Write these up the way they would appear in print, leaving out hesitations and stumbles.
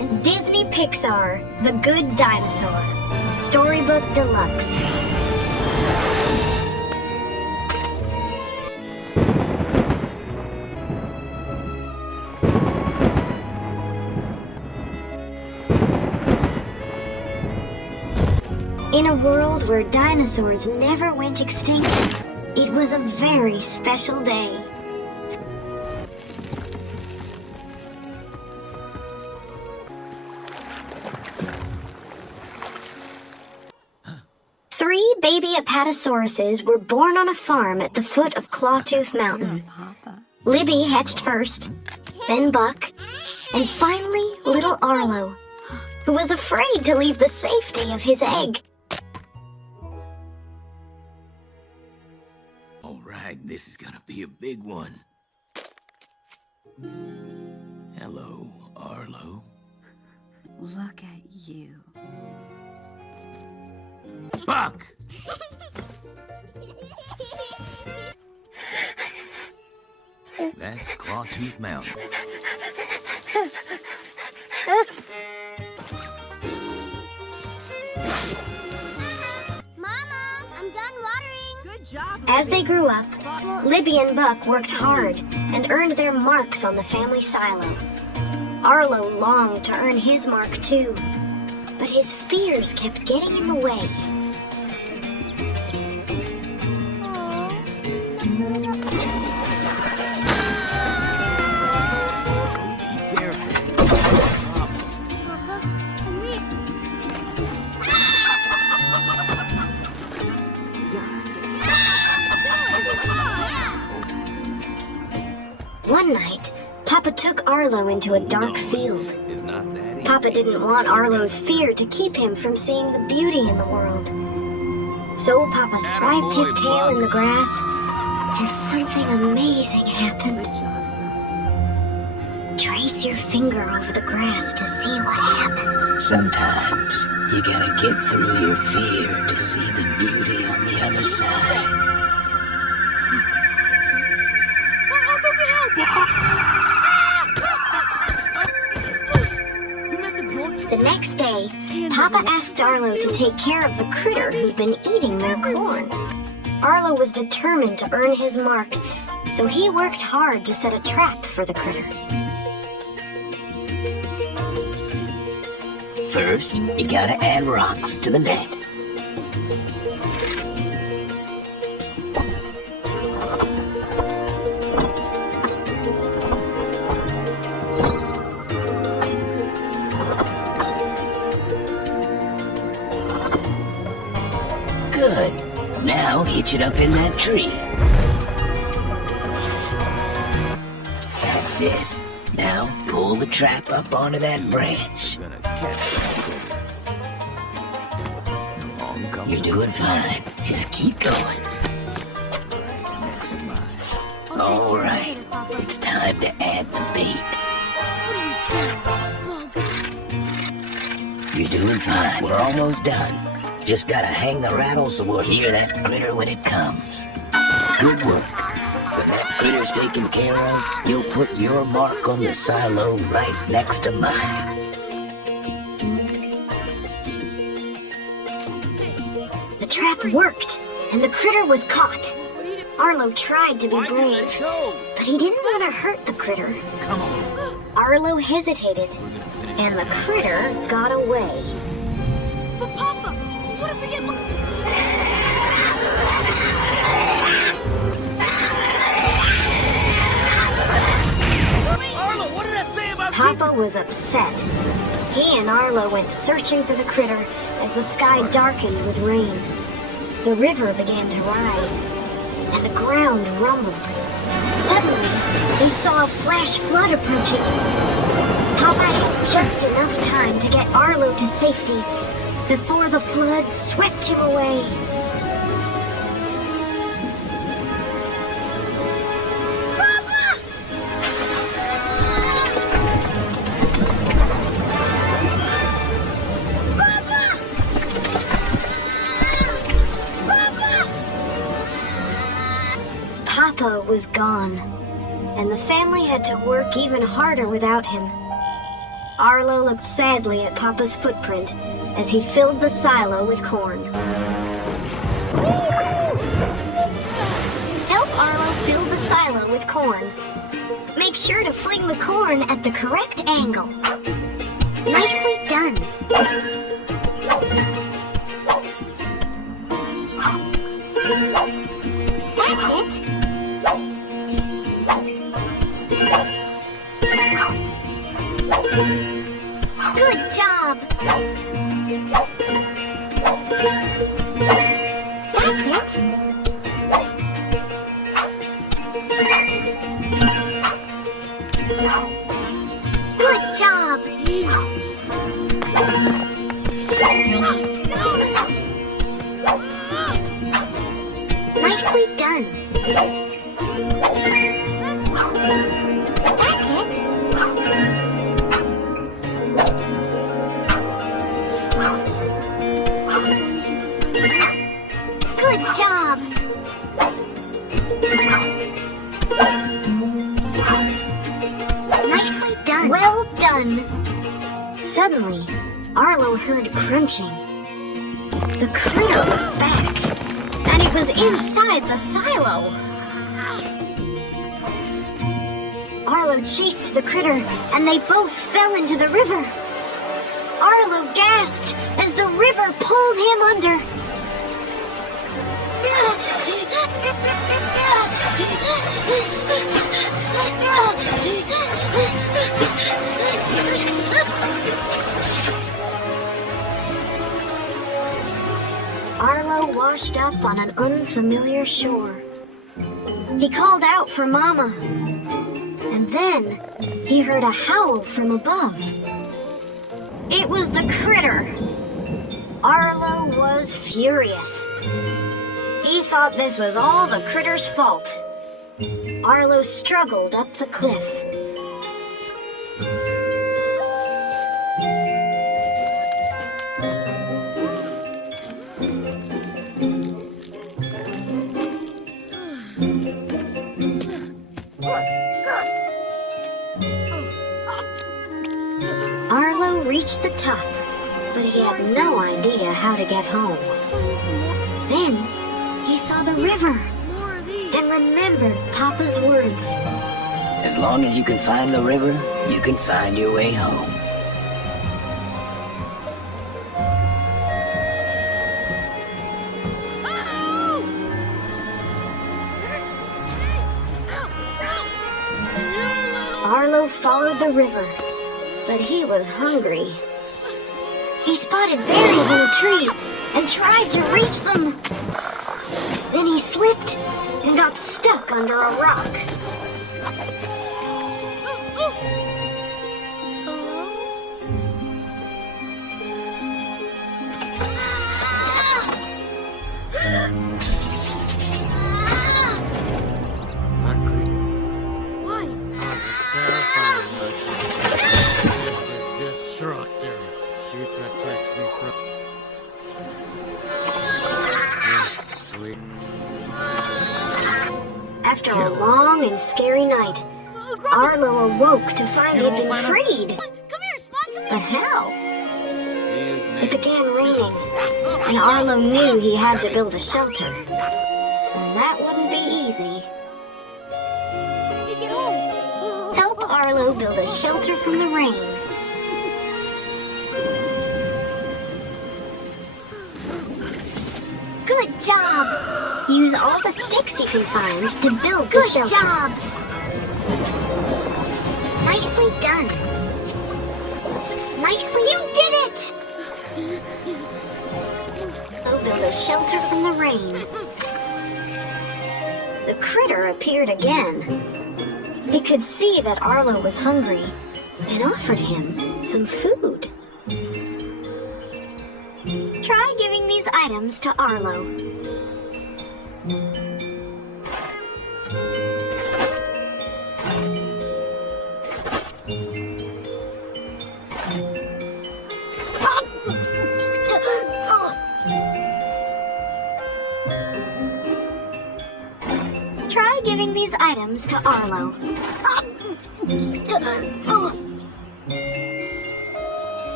Disney Pixar, The Good Dinosaur, Storybook Deluxe. In a world where dinosaurs never went extinct, it was a very special day. Three baby apatosauruses were born on a farm at the foot of Clawtooth Mountain. Libby hatched first, then Buck, and finally little Arlo, who was afraid to leave the safety of his egg. All right, this is gonna be a big one. Hello, Arlo. Look at you. Buck! That's Clawtooth Mountain. Mama, I'm done watering. Good job. As they grew up, Libby and Buck worked hard and earned their marks on the family silo. Arlo longed to earn his mark too, but his fears kept getting in the way. Be careful. Papa, come here. One night, Papa took Arlo into a dark field. It's not that easy. Papa didn't want Arlo's fear to keep him from seeing the beauty in the world. So Papa swiped his tail in the grass, and something amazing happened. Good job, son. Trace your finger over the grass to see what happens. Sometimes you gotta get through your fear to see the beauty on the other side. The next day, Papa asked Arlo to take care of the critter who'd been eating their corn. Arlo was determined to earn his mark, so he worked hard to set a trap for the critter. First, you gotta add rocks to the net. Good. Now hitch it up in that tree. That's it. Now pull the trap up onto that branch. Gonna catch that critter. Along comes You're doing fine. Just keep going. right next to mine. All right. It's time to add the bait. You're doing fine. We're almost done. Just gotta hang the rattle so we'll hear that critter when it comes. Good work. When that critter's taken care of, you'll put your mark on the silo right next to mine. The trap worked, and the critter was caught. Arlo tried to be brave, but he didn't want to hurt the critter. Come on. Arlo hesitated, We're gonna finish and the it now. critter got away. But Papa, what if we get... Arlo, what did that say about Papa was upset. He and Arlo went searching for the critter as the sky darkened with rain. The river began to rise, and the ground rumbled. Suddenly, they saw a flash flood approaching. Papa had just enough time to get Arlo to safety before the flood swept him away. Papa was gone, and the family had to work even harder without him. Arlo looked sadly at Papa's footprint as he filled the silo with corn. Help Arlo fill the silo with corn. Make sure to fling the corn at the correct angle. Nicely done. That's it. Good job. That's it. Good job. Nicely done. That's it. Good job. Nicely done. Well done. Suddenly, Arlo heard crunching. The critter was back, and it was inside the silo. Arlo chased the critter, and they both fell into the river. Arlo gasped as the river pulled him under. Arlo washed up on an unfamiliar shore. He called out for Mama, and then he heard a howl from above. It was the critter. Arlo was furious. He thought this was all the critter's fault. Arlo struggled up the cliff. Arlo reached the top, but he had no idea how to get home. Then he saw the river and remembered Papa's words. As long as you can find the river, you can find your way home. Arlo followed the river, but he was hungry. He spotted berries in a tree and tried to reach them. Then he slipped and got stuck under a rock. Why? It's terrifying. This is destructive. She protects me from. Yes, sweet. After a long and scary night, Arlo awoke to find he'd been freed. Come here, Spot. Come here. But how? He is It named. began raining, and Arlo knew he had to build a shelter. And that wouldn't be easy. You get home. Help Arlo build a shelter from the rain. Good job! Use all the sticks you can find to build the shelter. Good job! Nicely done. Nicely, you did it! I'll build a shelter from the rain. The critter appeared again. He could see that Arlo was hungry and offered him some food. Try giving these items to Arlo. Try giving these items to Arlo.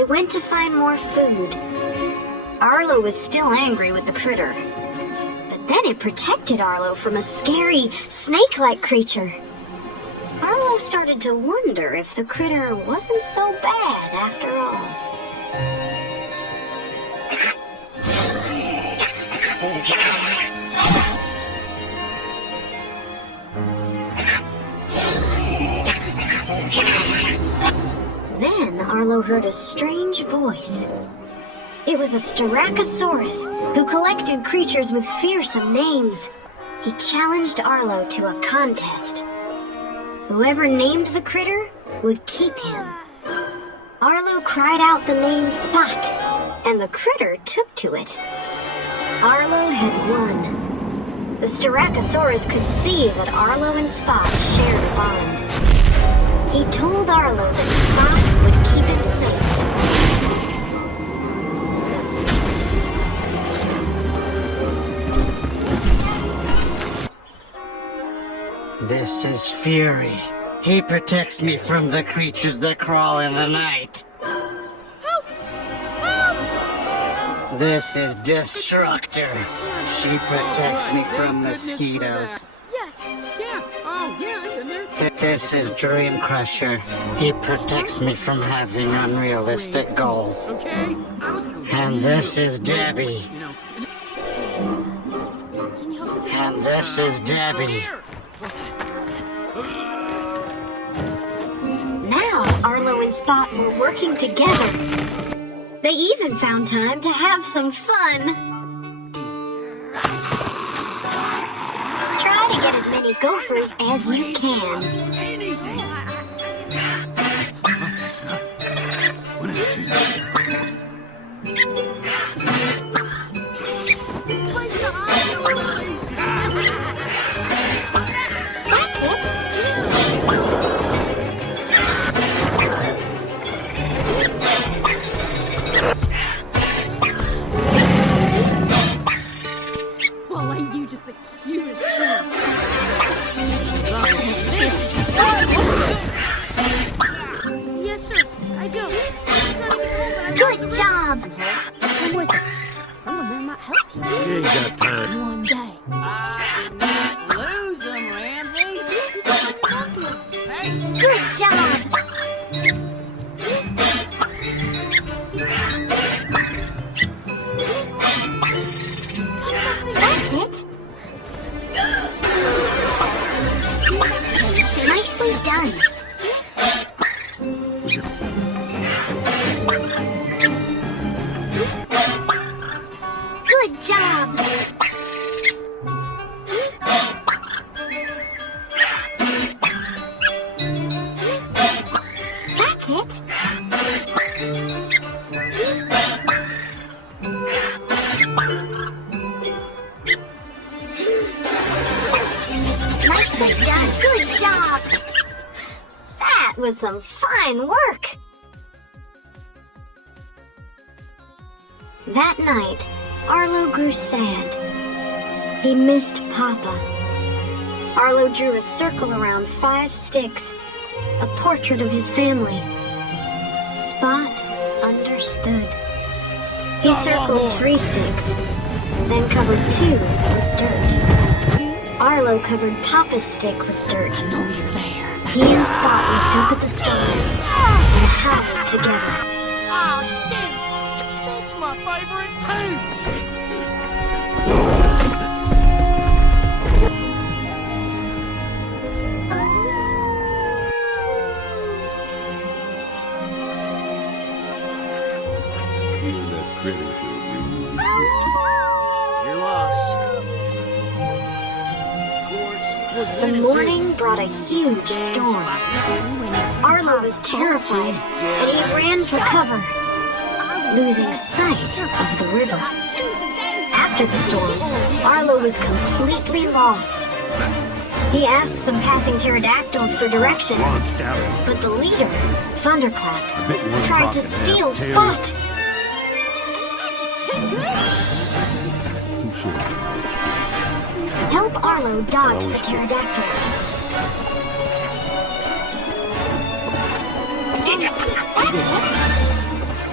They went to find more food. Arlo was still angry with the critter. But then it protected Arlo from a scary, snake-like creature. Arlo started to wonder if the critter wasn't so bad after all. Then Arlo heard a strange voice. It was a Styracosaurus who collected creatures with fearsome names. He challenged Arlo to a contest. Whoever named the critter would keep him. Arlo cried out the name Spot, and the critter took to it. Arlo had won. The Styracosaurus could see that Arlo and Spot shared a bond. He told Arlo that Spot would keep him safe. This is Fury. He protects me from the creatures that crawl in the night. Help! Help! This is Destructor. She protects me from mosquitoes. Yes. Yeah. Oh, yeah, I've been there. This is Dream Crusher. He protects me from having unrealistic goals. Okay. I was. And this is Debbie. You know. Can you help me? And this is Debbie. Here. Now Arlo and Spot were working together. They even found time to have some fun. Try to get as many gophers as you can. Anything. One of these. That's it. Well, ain't you just the cutest thing? Yes, sir. I do. I'm trying to get home, but I Good job. Come with us. Someone there might help you. You ain't got time. One day. Lose them, Ramsey. You got my confidence. Good job. That's it. Nicely done. Good job. That's it. Nicely done. Good job. That was some fine work. That night, Arlo grew sad. He missed Papa. Arlo drew a circle around 5 sticks, a portrait of his family. Spot understood. He circled 3 sticks, then covered 2 with dirt. Arlo covered Papa's stick with dirt. I know you're there. He and Spot looked up at the stars and howled together. Oh, damn. That's my favorite too. Even that critter should You're lost. The morning brought a huge storm. Arlo was terrified, and he ran for cover, losing sight of the river. After the storm, Arlo was completely lost. He asked some passing pterodactyls for directions, launched out. but the leader, Thunderclap, I bet one tried drop to in half steal tail. Spot. Who should? Help Arlo dodge the pterodactyls.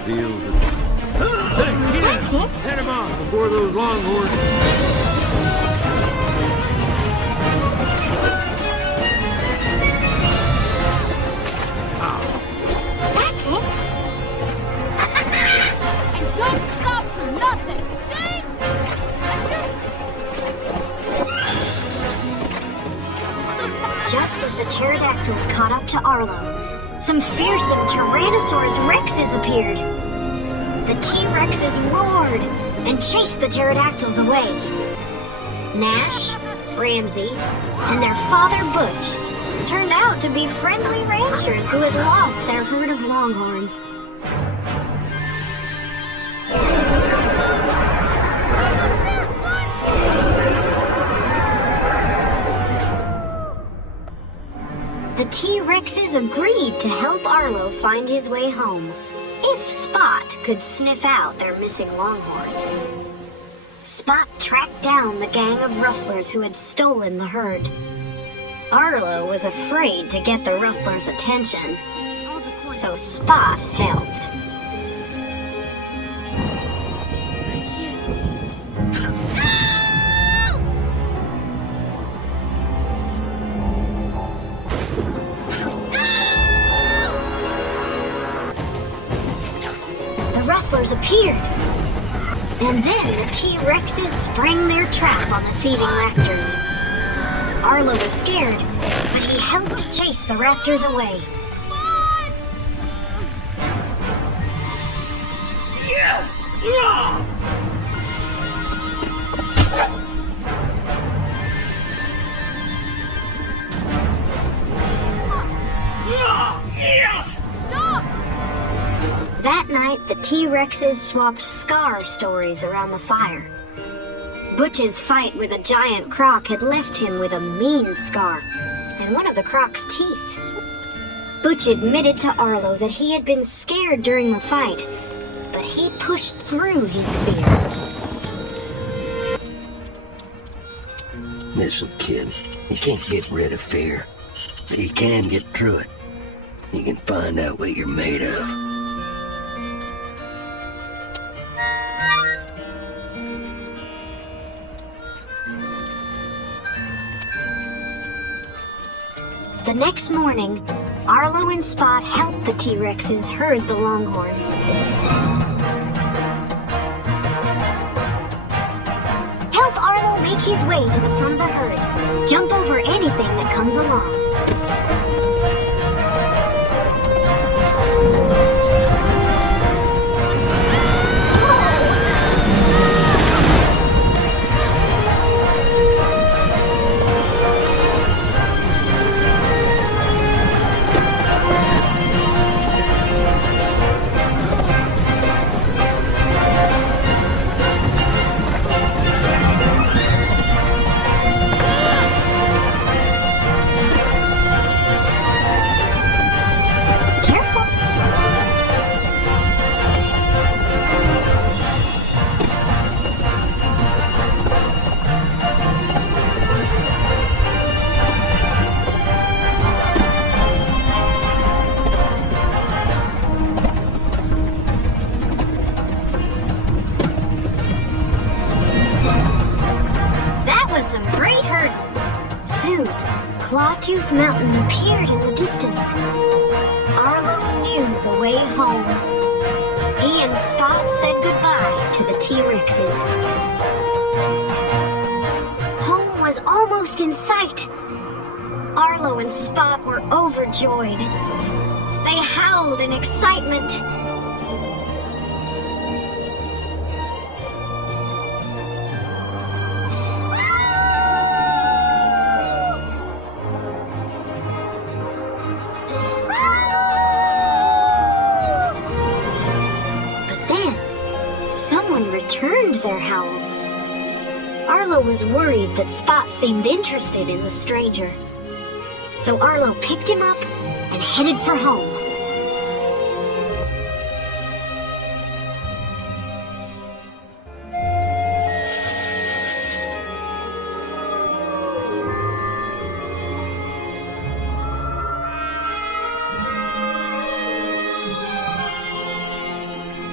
deal with it. Hey, kid! That's it. Head him off before those longhorns. That's it. And don't stop for nothing. Thanks. Just as the pterodactyls caught up to Arlo, some fearsome Tyrannosaurus rexes appeared. The T-Rexes roared and chased the pterodactyls away. Nash, Ramsey, and their father Butch turned out to be friendly ranchers who had lost their herd of longhorns. The T-Rexes agreed to help Arlo find his way home, if Spot could sniff out their missing longhorns. Spot tracked down the gang of rustlers who had stolen the herd. Arlo was afraid to get the rustlers' attention, so Spot helped. The rustlers appeared, and then the T-Rexes sprang their trap on the thieving raptors. Arlo was scared, but he helped chase the raptors away. Stop! That night, the T-Rexes swapped scar stories around the fire. Butch's fight with a giant croc had left him with a mean scar, and one of the croc's teeth. Butch admitted to Arlo that he had been scared during the fight, but he pushed through his fear. Listen, kid, you can't get rid of fear, but you can get through it. You can find out what you're made of. The next morning, Arlo and Spot helped the T-Rexes herd the longhorns. Help Arlo make his way to the front of the herd. Jump over anything that comes along. Some great herding. Soon, Clawtooth Mountain appeared in the distance. Arlo knew the way home. He and Spot said goodbye to the T-Rexes. Home was almost in sight. Arlo and Spot were overjoyed. They howled in excitement. Someone returned their howls. Arlo was worried that Spot seemed interested in the stranger. So Arlo picked him up and headed for home.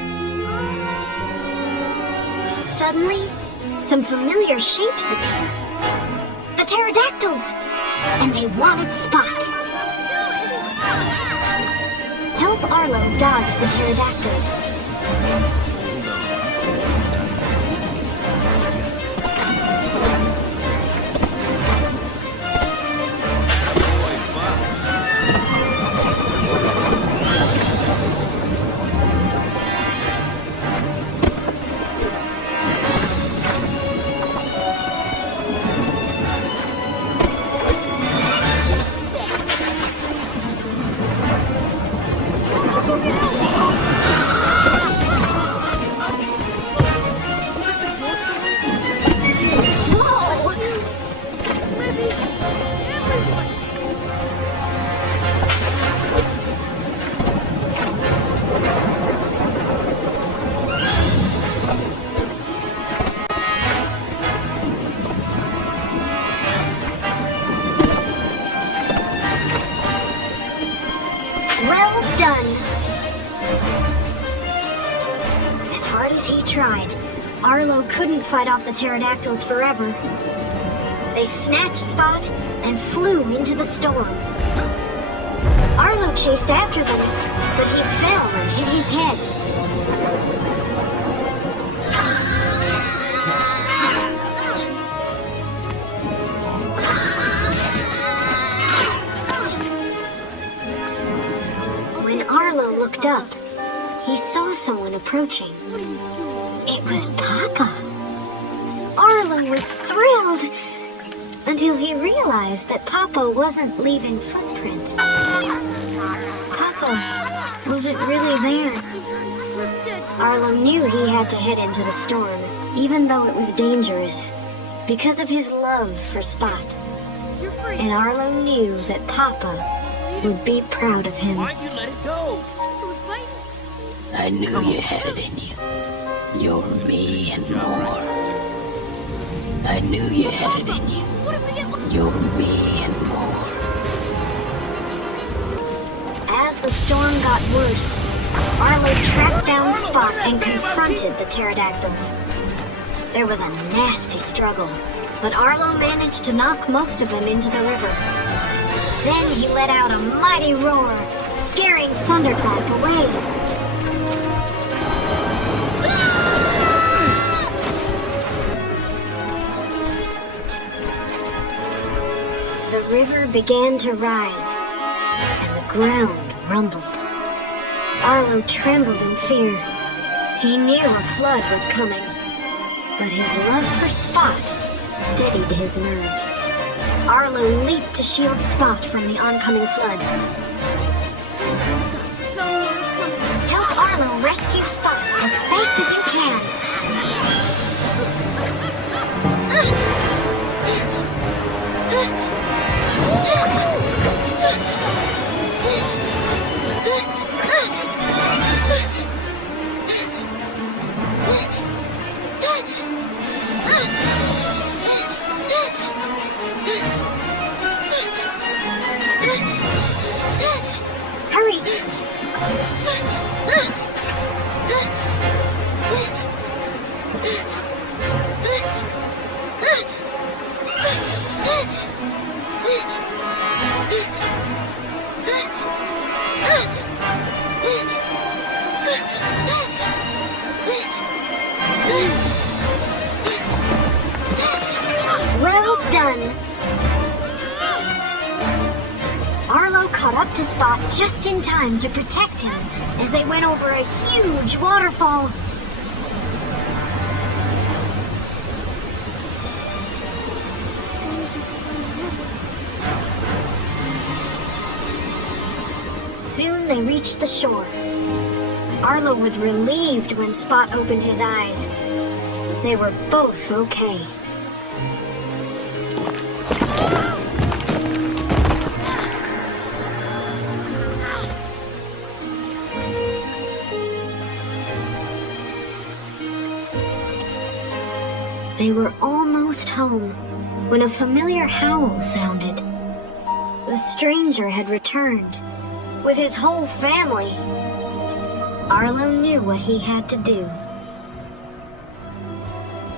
Suddenly, some familiar shapes appeared. The pterodactyls! And they wanted Spot. Help Arlo dodge the pterodactyls. Well done! As hard as he tried, Arlo couldn't fight off the pterodactyls forever. They snatched Spot and flew into the storm. Arlo chased after them, but he fell and hit his head. When Arlo looked up, he saw someone approaching. It was Papa. Arlo was thrilled until he realized that Papa wasn't leaving footprints. Papa wasn't really there. Arlo knew he had to head into the storm, even though it was dangerous, because of his love for Spot. And Arlo knew that Papa would be proud of him. Why'd you let it go? I knew you had it in you. You're me and more. I knew you had it in you. You're me and more. As the storm got worse, Arlo tracked down Spot and confronted the pterodactyls. There was a nasty struggle, but Arlo managed to knock most of them into the river. Then he let out a mighty roar, scaring Thunderclap away. The river began to rise, and the ground rumbled. Arlo trembled in fear. He knew a flood was coming, but his love for Spot steadied his nerves. Arlo leaped to shield Spot from the oncoming flood. Help Arlo rescue Spot as fast as you can. Hurry! Well done! Arlo caught up to Spot just in time to protect him as they went over a huge waterfall. Soon they reached the shore. Arlo was relieved when Spot opened his eyes. They were both okay. They were almost home when a familiar howl sounded. The stranger had returned with his whole family. Arlo knew what he had to do.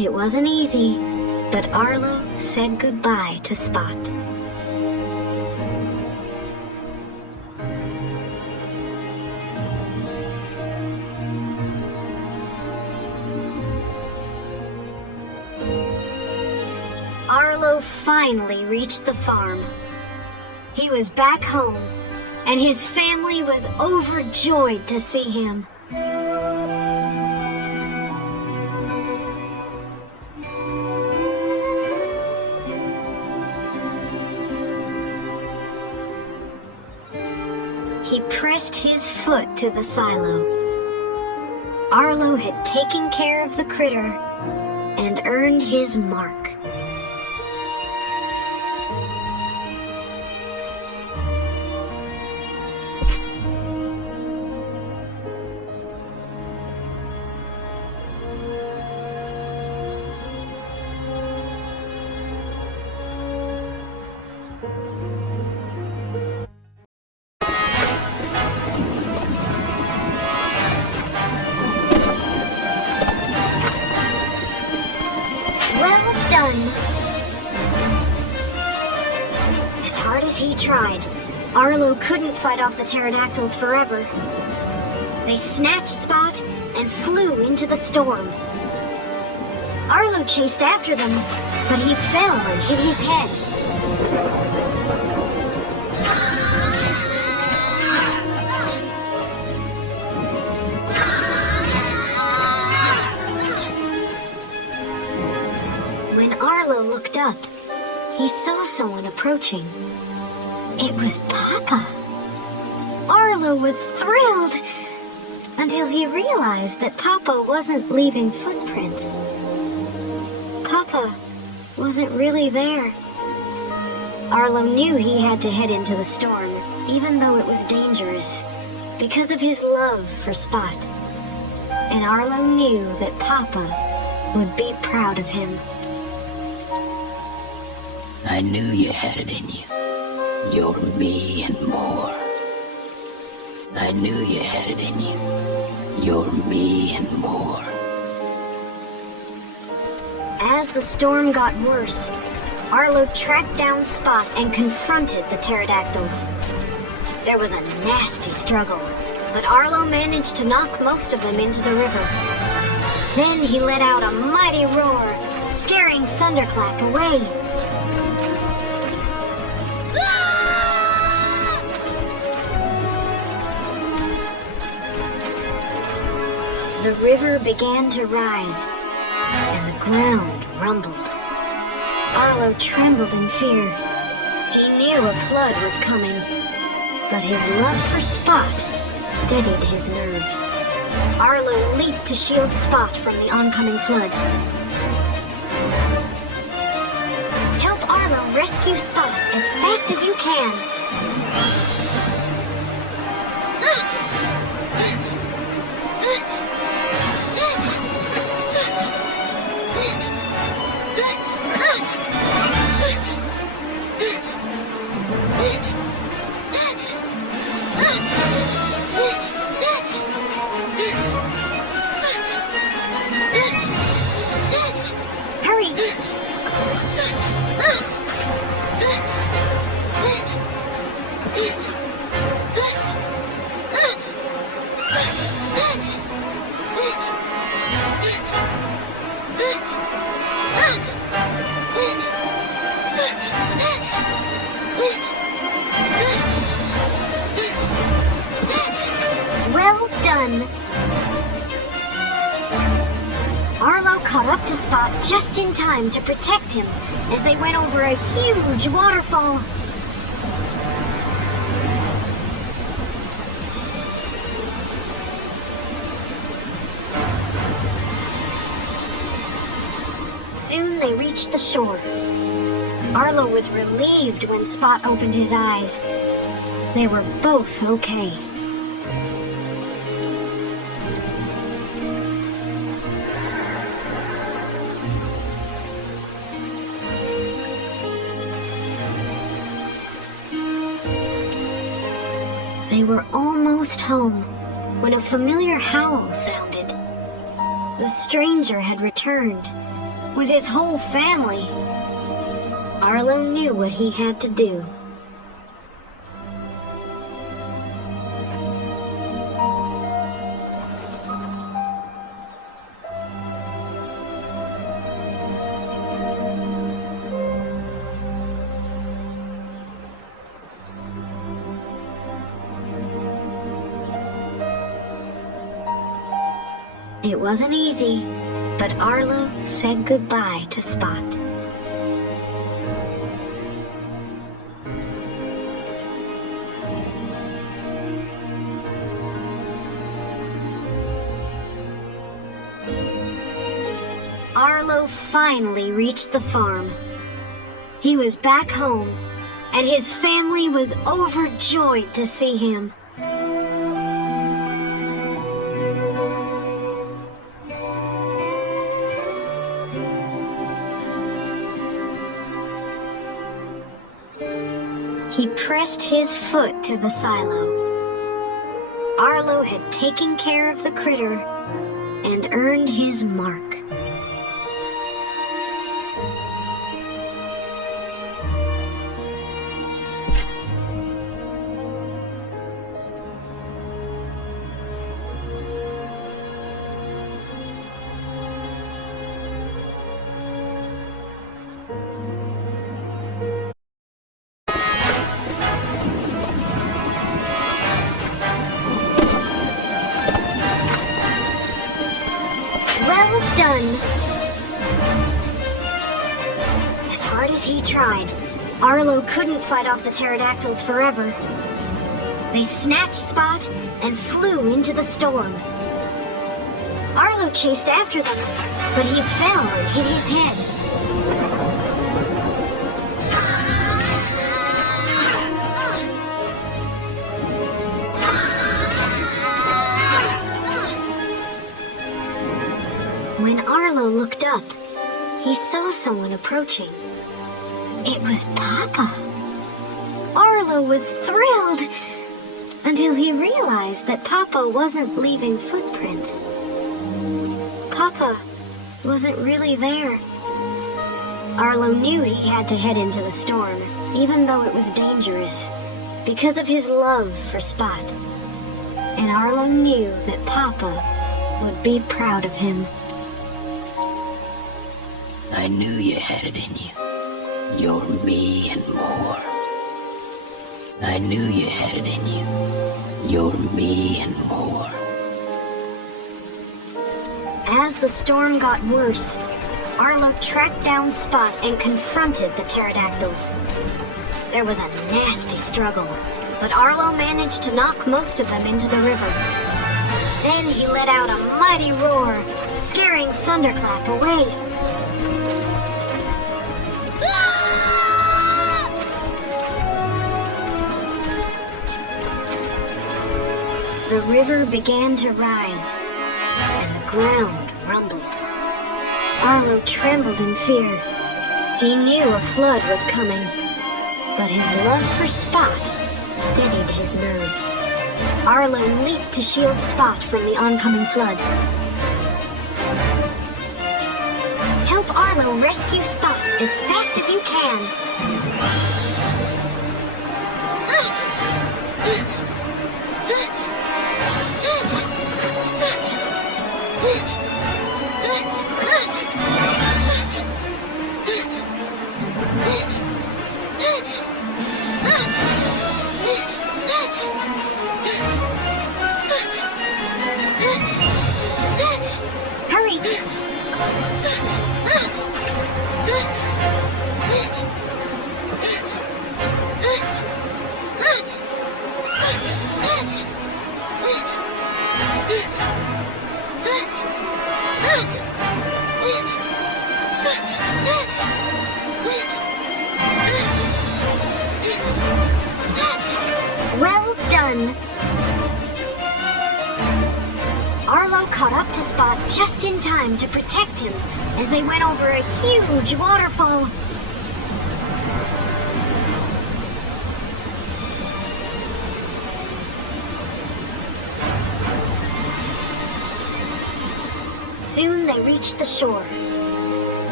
It wasn't easy, but Arlo said goodbye to Spot. Arlo finally reached the farm. He was back home, and his family was overjoyed to see him. He pressed his foot to the silo. Arlo had taken care of the critter and earned his mark. Well done! As hard as he tried, Arlo couldn't fight off the pterodactyls forever. They snatched Spot and flew into the storm. Arlo chased after them, but he fell and hit his head. When Arlo looked up, he saw someone approaching. It was Papa. Arlo was thrilled until he realized that Papa wasn't leaving footprints. Papa wasn't really there. Arlo knew he had to head into the storm, even though it was dangerous, because of his love for Spot. And Arlo knew that Papa would be proud of him. I knew you had it in you. You're me and more. I knew you had it in you. You're me and more. As the storm got worse, Arlo tracked down Spot and confronted the pterodactyls. There was a nasty struggle, but Arlo managed to knock most of them into the river. Then he let out a mighty roar, scaring Thunderclap away. The river began to rise, and the ground rumbled. Arlo trembled in fear. He knew a flood was coming, but his love for Spot steadied his nerves. Arlo leaped to shield Spot from the oncoming flood. Help Arlo rescue Spot as fast as you can. Hurry! Well done! Arlo caught up to Spot just in time to protect him as they went over a huge waterfall. Soon they reached the shore. Arlo was relieved when Spot opened his eyes. They were both okay. They were almost home when a familiar howl sounded. The stranger had returned, with his whole family. Arlo knew what he had to do. It wasn't easy, but Arlo said goodbye to Spot. Arlo finally reached the farm. He was back home, and his family was overjoyed to see him. He pressed his foot to the silo. Arlo had taken care of the critter and earned his mark. Well done! As hard as he tried, Arlo couldn't fight off the pterodactyls forever. They snatched Spot and flew into the storm. Arlo chased after them, but he fell and hit his head. When Arlo looked up, he saw someone approaching. It was Papa. Arlo was thrilled until he realized that Papa wasn't leaving footprints. Papa wasn't really there. Arlo knew he had to head into the storm, even though it was dangerous, because of his love for Spot. And Arlo knew that Papa would be proud of him. I knew you had it in you. You're me and more. I knew you had it in you. You're me and more. As the storm got worse, Arlo tracked down Spot and confronted the pterodactyls. There was a nasty struggle, but Arlo managed to knock most of them into the river. Then he let out a mighty roar, scaring Thunderclap away. The river began to rise, and the ground rumbled. Arlo trembled in fear. He knew a flood was coming, but his love for Spot steadied his nerves. Arlo leaped to shield Spot from the oncoming flood. Help Arlo rescue Spot as fast as you can. Hurry! Well done! Arlo caught up to Spot just in time to protect him as they went over a huge waterfall. Soon they reached the shore.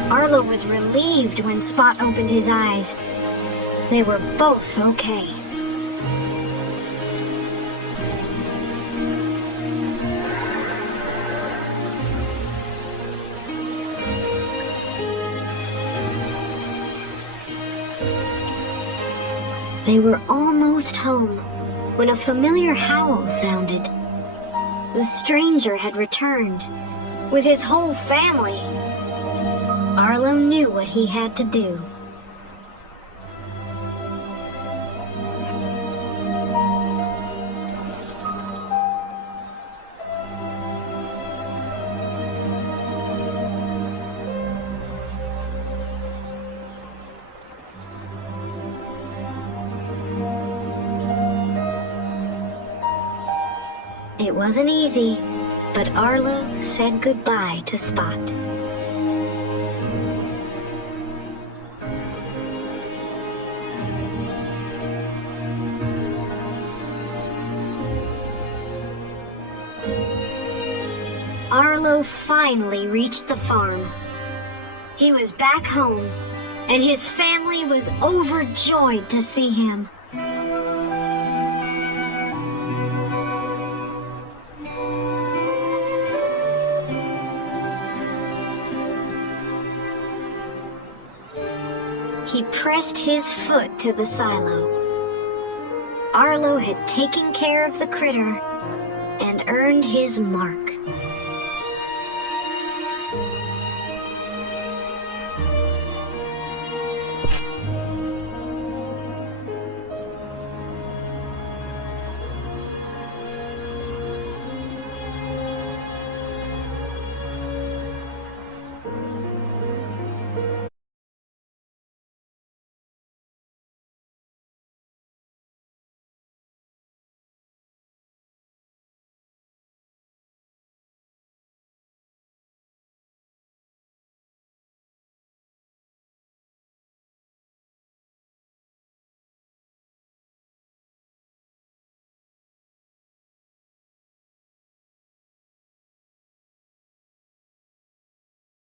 Arlo was relieved when Spot opened his eyes. They were both okay. They were almost home when a familiar howl sounded. The stranger had returned with his whole family. Arlo knew what he had to do. It wasn't easy, but Arlo said goodbye to Spot. Arlo finally reached the farm. He was back home, and his family was overjoyed to see him. He pressed his foot to the silo. Arlo had taken care of the critter and earned his mark.